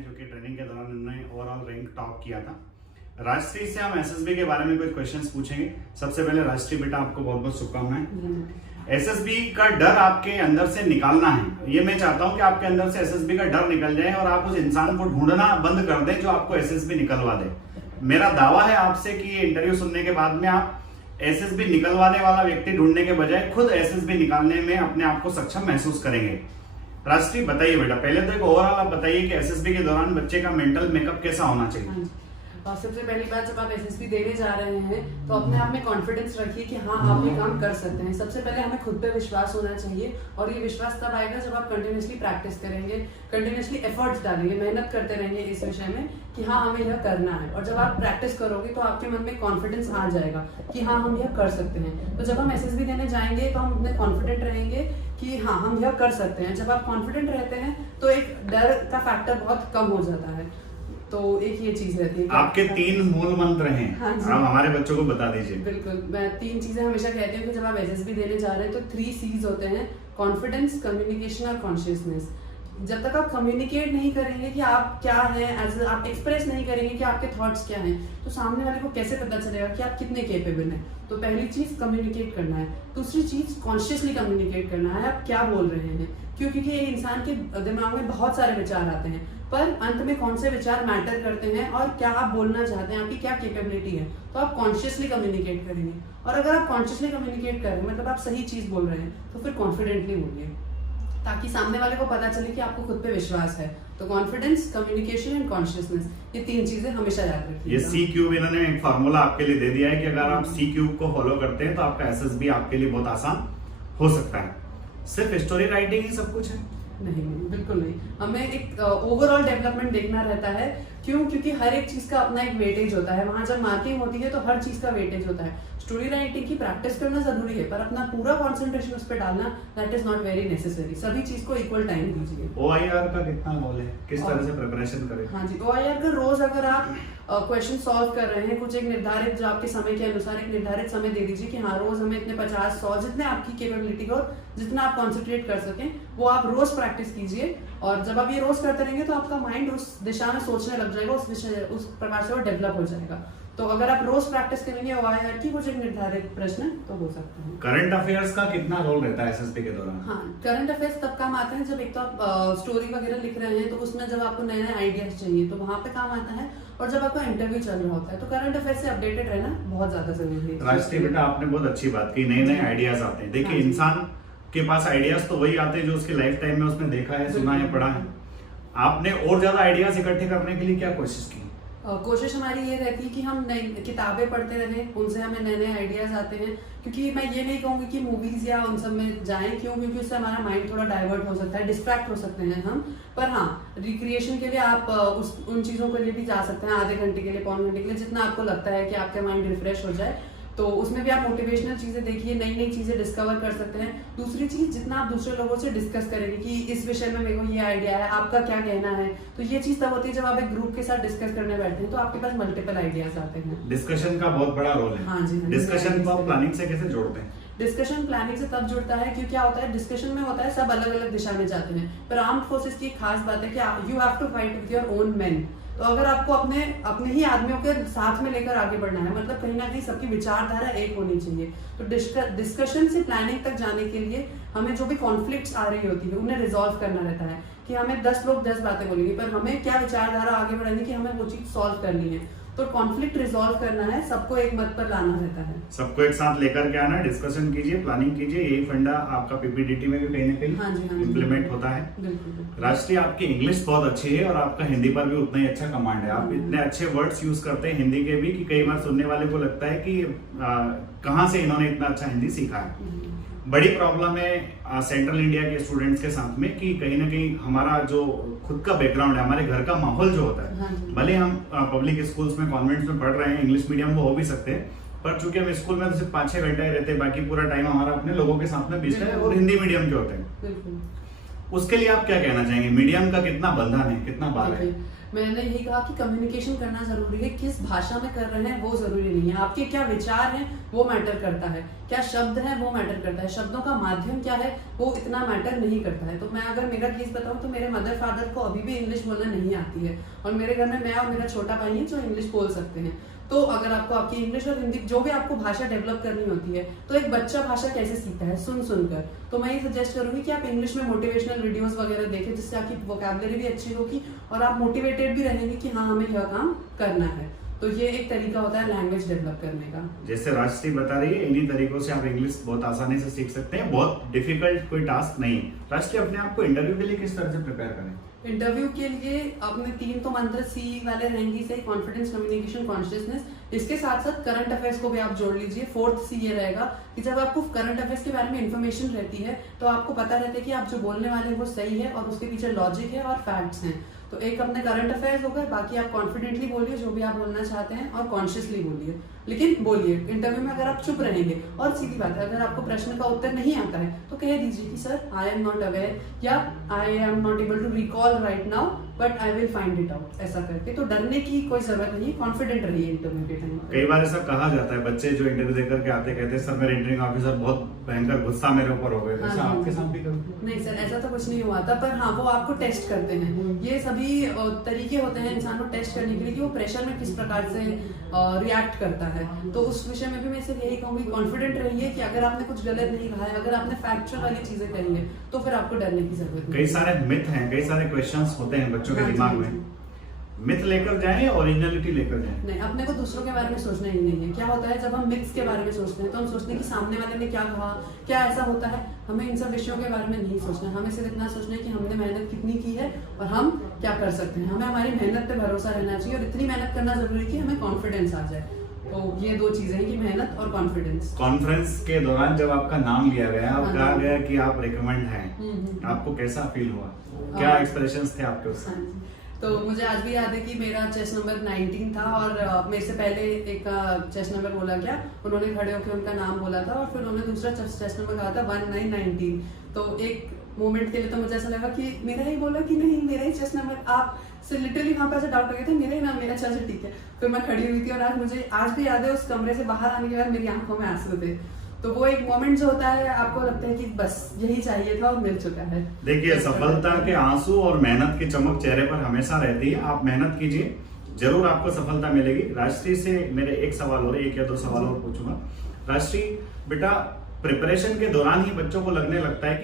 हैं, जो कि ट्रेनिंग के दौरान उन्होंने ओवरऑल रैंक टॉप किया था। राजश्री से हम एसएसबी के बारे में कुछ क्वेश्चंस पूछेंगे। सबसे पहले राजश्री बेटा, आपको बहुत बहुत शुभकामनाएं। एसएसबी का डर आपके अंदर से निकालना है, ये मैं चाहता हूं कि आपके अंदर से एसएसबी का डर निकल जाए और आप उस इंसान को ढूंढना बंद कर दें जो आपको एसएसबी निकलवा दे। मेरा दावा है आपसे कि ये इंटरव्यू सुनने के बाद में आप एसएसबी निकलवाने वाला व्यक्ति ढूंढने के बजाय खुद एसएसबी निकालने में अपने आप को सक्षम महसूस करेंगे। राजश्री बताइए बेटा, पहले तो एक ओवरऑल आप बताइए कि एसएसबी के दौरान बच्चे का मेंटल मेकअप कैसा होना चाहिए। और सबसे पहली बात, जब आप एसएसबी देने जा रहे हैं तो अपने आप में कॉन्फिडेंस रखिए कि हाँ आप ये काम कर सकते हैं। सबसे पहले हमें खुद पे विश्वास होना चाहिए और ये विश्वास तब आएगा जब आप कंटिन्यूसली प्रैक्टिस करेंगे, कंटिन्यूसली एफर्ट्स डालेंगे, मेहनत करते रहेंगे इस विषय में कि हाँ हमें यह करना है। और जब आप प्रैक्टिस करोगे तो आपके मन में कॉन्फिडेंस आ जाएगा कि हाँ हम यह कर सकते हैं। तो जब हम एसएसबी देने जाएंगे तो हम अपने कॉन्फिडेंट रहेंगे कि हाँ हम यह कर सकते हैं। जब आप कॉन्फिडेंट रहते हैं तो एक डर का फैक्टर बहुत कम हो जाता है। तो एक ये चीज रहती है। आपके 3 मूल मंत्र हैं, हाँ आप हमारे बच्चों को बता दीजिए। बिल्कुल, मैं 3 चीजें हमेशा कहती हूँ कि जब आप एसएसबी देने जा रहे हैं तो 3 C's होते हैं, कॉन्फिडेंस, कम्युनिकेशन और कॉन्शियसनेस। जब तक आप कम्युनिकेट नहीं करेंगे कि आप क्या हैं, आप एक्सप्रेस नहीं करेंगे कि आपके थॉट्स क्या हैं, तो सामने वाले को कैसे पता चलेगा कि आप कितने केपेबल हैं। तो पहली चीज कम्युनिकेट करना है। दूसरी चीज कॉन्शियसली कम्युनिकेट करना है, आप क्या बोल रहे हैं, क्योंकि ये इंसान के दिमाग में बहुत सारे विचार आते हैं, पर अंत में कौन से विचार मैटर करते हैं और क्या आप बोलना चाहते हैं, आपकी क्या कैपेबिलिटी है। तो आप कॉन्शियसली कम्युनिकेट करेंगे, और अगर आप कॉन्शियसली कम्युनिकेट कर रहे हैं मतलब आप सही चीज बोल रहे हैं, तो फिर कॉन्फिडेंटली बोलिए ताकि सामने वाले को पता चले कि आपको खुद पे विश्वास है। तो कॉन्फिडेंस, कम्युनिकेशन एंड कॉन्शियसनेस, ये 3 चीजें हमेशा याद रखिए। ये सी क्यूब इन्होंने एक फार्मूला आपके लिए दे दिया है कि अगर आप सी क्यूब को फॉलो करते हैं तो आपका एसएसबी आपके लिए बहुत आसान हो सकता है। सिर्फ स्टोरी राइटिंग ही सब कुछ है? नहीं, बिल्कुल नहीं। हमें एक ओवरऑल डेवलपमेंट देखना रहता है। क्यों? क्योंकि हर एक चीज का अपना एक वेटेज होता है। वहां जब मार्किंग होती है तो हर चीज का वेटेज होता है। स्टोरी राइटिंग की प्रैक्टिस करना जरूरी है, पर अपना पूरा कंसंट्रेशन उस पर डालना that is not very necessary. सभी चीज को इक्वल टाइम दीजिए। ओआईआर का कितना रोल है, किस तरह से प्रिपरेशन करें? हाँ जी, ओआईआर का रोज अगर आप क्वेश्चन सॉल्व कर रहे हैं, कुछ एक निर्धारित, जो आपके समय के अनुसार एक निर्धारित समय दे दीजिए कि हाँ रोज हमें इतने 50-100 जितने आपकी कैपेबिलिटी हो, जितना आप कॉन्सेंट्रेट कर सकें वो आप रोज प्रैक्टिस कीजिए। और जब आप ये रोज करते रहेंगे तो आपका माइंड उस दिशा में सोचने लग जाएगा, उस विषय उस प्रकार से वो डेवलप हो जाएगा। तो अगर आप रोज प्रैक्टिस करेंगे ओआईआर की कुछ एक निर्धारित प्रश्न तो हो सकते हैं। करंट अफेयर्स का कितना रोल रहता है एसएसबी के दौरान? हाँ, करंट अफेयर्स तब काम आते हैं जब एक तो आप स्टोरी वगैरह लिख रहे हैं, तो उसमें जब आपको नए नए आइडियाज चाहिए तो वहां पे काम आता है। और जब आपका इंटरव्यू चल रहा होता है तो करंट अफेयर से अपडेटेड रहना बहुत ज्यादा जरूरी है। राजश्री बेटा, आपने बहुत अच्छी बात की, नए नए आइडियाज आते हैं। देखिए, इंसान के पास आइडियाज तो वही आते हैं जो उसके लाइफ टाइम में उसने देखा है, सुना है, पढ़ा है। आपने और ज्यादा आइडियाज इकट्ठे करने के लिए क्या कोशिश की? कोशिश हमारी ये रहती है कि हम नई किताबें पढ़ते रहें, उनसे हमें नए नए आइडियाज आते हैं। क्योंकि मैं ये नहीं कहूंगी कि मूवीज या उन सब में जाएं, क्यों? क्योंकि उससे हमारा माइंड थोड़ा डाइवर्ट हो सकता है, डिस्ट्रैक्ट हो सकते हैं हम। पर हाँ, रिक्रिएशन के लिए आप उन चीजों के लिए भी जा सकते हैं, आधे घंटे के लिए, पौन घंटे के लिए, जितना आपको लगता है कि आपका माइंड रिफ्रेश हो जाए। तो उसमें भी आप मोटिवेशनल चीजें देखिए, नई नई चीजें डिस्कवर कर सकते हैं। दूसरी चीज, जितना आप दूसरे लोगों से डिस्कस करेंगे कि इस विषय में मेरे को ये आइडिया है, आपका क्या कहना है, तो ये चीज तब होती है जब आप एक ग्रुप के साथ डिस्कस करने बैठते हैं तो आपके पास मल्टीपल आइडियाज आते हैं। डिस्कशन का बहुत बड़ा रोल है। हाँ जी। डिस्कशन को आप प्लानिंग से कैसे जोड़ते हैं? डिस्कशन प्लानिंग से तब जुड़ता है क्योंकि क्या होता है, डिस्कशन में होता है सब अलग अलग दिशा में जाते हैं, पर आर्म्ड फोर्सेस की खास बात है कि you have to fight with your own men. तो अगर आपको अपने ही आदमियों के साथ में लेकर आगे बढ़ना है, मतलब कहीं ना कहीं सबकी विचारधारा एक होनी चाहिए। तो डिस्कशन से प्लानिंग तक जाने के लिए हमें जो भी कॉन्फ्लिक्ट्स आ रही होती है उन्हें रिजॉल्व करना रहता है। कि हमें 10 लोग 10 बातें बोलेंगे, पर हमें क्या विचारधारा आगे बढ़ानी कि हमें वो चीज सॉल्व करनी है। तो कॉन्फ्लिक्ट रिजॉल्व करना है, सबको एक मत पर लाना रहता है, सबको एक साथ लेकर के आना, डिस्कशन कीजिए, प्लानिंग कीजिए। यही फंडा आपका पीपीडीटी में भी कहीं ना कहीं इम्प्लीमेंट होता है। बिल्कुल। राजश्री, आपकी इंग्लिश बहुत अच्छी है और आपका हिंदी पर भी उतना ही अच्छा कमांड है। आप इतने अच्छे वर्ड्स यूज करते हैं हिंदी के भी कि कई बार सुनने वाले को लगता है कि कहाँ से इन्होंने इतना अच्छा हिंदी सीखा है। बड़ी प्रॉब्लम है सेंट्रल इंडिया के स्टूडेंट्स के साथ में कि कहीं ना कहीं हमारा जो खुद का बैकग्राउंड है, हमारे घर का माहौल जो होता है, भले हम पब्लिक स्कूल्स में, कॉन्वेंट्स में पढ़ रहे हैं, इंग्लिश मीडियम वो हो भी सकते हैं, पर चूंकि हम स्कूल में तो सिर्फ 5-6 घंटे रहते हैं, बाकी पूरा टाइम हमारा अपने लोगों के साथ में बीतता है और हिंदी मीडियम के होते हैं। उसके लिए आप क्या कहना चाहेंगे? मीडियम का कितना बंधन है, कितना बार है? मैंने यही कहा कि कम्युनिकेशन करना जरूरी है, किस भाषा में कर रहे हैं वो जरूरी नहीं है, आपके क्या विचार हैं वो मैटर करता है, क्या शब्द हैं वो मैटर करता है, शब्दों का माध्यम क्या है वो इतना मैटर नहीं करता है। तो मैं अगर मेरा केस बताऊं तो मेरे मदर फादर को अभी भी इंग्लिश बोलना नहीं आती है, और मेरे घर में मैं और मेरा छोटा भाई है जो इंग्लिश बोल सकते हैं। तो अगर आपको आपकी इंग्लिश और हिंदी जो भी आपको भाषा डेवलप करनी होती है, तो एक बच्चा भाषा कैसे सीखता है? सुन सुनकर। तो मैं ये सजेस्ट करूंगी कि आप इंग्लिश में मोटिवेशनल वीडियोस वगैरह देखें, जिससे आपकी वोकैबुलरी भी अच्छी होगी और आप मोटिवेटेड भी रहेंगे कि हाँ हमें यह काम करना है। तो ये एक तरीका होता है लैंग्वेज डेवलप करने का। जैसे राष्ट्रीय बता रही है, इन्हीं तरीकों से आप इंग्लिश बहुत आसानी से सीख सकते हैं, बहुत डिफिकल्ट कोई टास्क नहीं है। राष्ट्रीय अपने आप को इंटरव्यू के लिए किस तरह से प्रिपेयर करें? इंटरव्यू के लिए अपने 3 तो मंत्र सी वाले रहेंगे से, कॉन्फिडेंस, कम्युनिकेशन, कॉन्शियसनेस। इसके साथ साथ करंट अफेयर्स को भी आप जोड़ लीजिए। 4th सी ये रहेगा कि जब आपको करंट अफेयर्स के बारे में इन्फॉर्मेशन रहती है तो आपको पता रहता है कि आप जो बोलने वाले हैं वो सही है और उसके पीछे लॉजिक है और फैक्ट्स हैं। तो एक अपने करंट अफेयर्स हो गए, बाकी आप कॉन्फिडेंटली बोलिए जो भी आप बोलना चाहते हैं और कॉन्शियसली बोलिए, लेकिन बोलिए। इंटरव्यू में अगर आप चुप रहेंगे, और सीधी बात है अगर आपको प्रश्न का उत्तर नहीं आता है तो कह दीजिए कि sir I am not aware या I am not able to recall right now but I will find it out, ऐसा करके। तो डरने की कोई जरूरत नहीं है, कॉन्फिडेंट रहिए इंटरव्यू के टाइम। कई बार ऐसा कहा जाता है, बच्चे जो इंटरव्यू देकर के आते कहते हैं सर मेरे इंटरव्यू ऑफिसर बहुत भयंकर गुस्सा मेरे ऊपर हो गए, ऐसा आपके साथ भी कभी? नहीं सर, ऐसा तो कुछ नहीं हुआ था, पर हाँ वो आपको टेस्ट करते हैं। ये सभी तरीके होते हैं इंसान को टेस्ट करने के लिए कि वो प्रेशर में किस प्रकार से रिएक्ट करता है। तो उस विषय में भी मैं सिर्फ यही कहूंगी, कॉन्फिडेंट रहिए कि अगर आपने कुछ गलत नहीं कहा है, अगर आपने फैक्चुअल वाली चीजें कही है तो फिर आपको डरने की जरूरत नहीं। कई सारे मिथ हैं, कई सारे क्वेश्चंस होते हैं बच्चों के दिमाग में, मिथ लेकर जाएं या ओरिजिनलिटी लेकर जाएं? नहीं, अपने को दूसरों के बारे में सोचना ही नहीं है। क्या होता है जब हम मिथ्स के बारे में सोचते हैं तो हम सोचते हैं कि सामने वाले ने क्या कहा, क्या ऐसा होता है। हमें इन सब विषयों के बारे में नहीं सोचना, हमें सिर्फ इतना सोचना है कि हमने मेहनत कितनी की है और हम क्या कर सकते हैं। हमें हमारी मेहनत पे भरोसा रहना चाहिए और इतनी मेहनत करना जरूरी है कि हमें कॉन्फिडेंस आ जाए। तो ये 2 चीजें हैं कि मेहनत और कॉन्फिडेंस। कॉन्फ्रेंस के दौरान जब आपका नाम लिया गया और कहा गया कि आप रिकमेंड हैं, आपको कैसा फील हुआ? क्या एक्सप्रेशंस थे आपके उस समय? तो मुझे आज भी याद है कि मेरा चेस्ट नंबर 19 था और मेरे से पहले एक चेस्ट नंबर बोला गया, उन्होंने खड़े होकर उनका नाम बोला था और फिर उन्होंने दूसरा चेस्ट नंबर कहा था 1919। तो एक मोमेंट के लिए तो मुझे ऐसा लगा कि मेरा ही बोला कि नहीं मेरा ही चेस्ट नंबर, आप से लिटरली वहां पे ऐसा डाउट हो गया था मेरा ही नाम, मेरा चल ठीक है। फिर मैं खड़ी हुई थी और आज मुझे आज भी याद है उस कमरे से बाहर आने के बाद मेरी आंखों में आंसू थे। तो वो एक मोमेंट जो होता है आपको लगता है कि बस यही चाहिए था और मिल चुका है। देखिए, सफलता के आंसू और मेहनत की चमक चेहरे पर हमेशा रहती है। आप मेहनत कीजिए, जरूर आपको सफलता मिलेगी। राष्ट्रीय से मेरे एक सवाल और 1 या 2 सवाल और पूछूंगा। राष्ट्रीय बेटा, प्रिपरेशन के दौरान ही बच्चों को लगने लगता है कि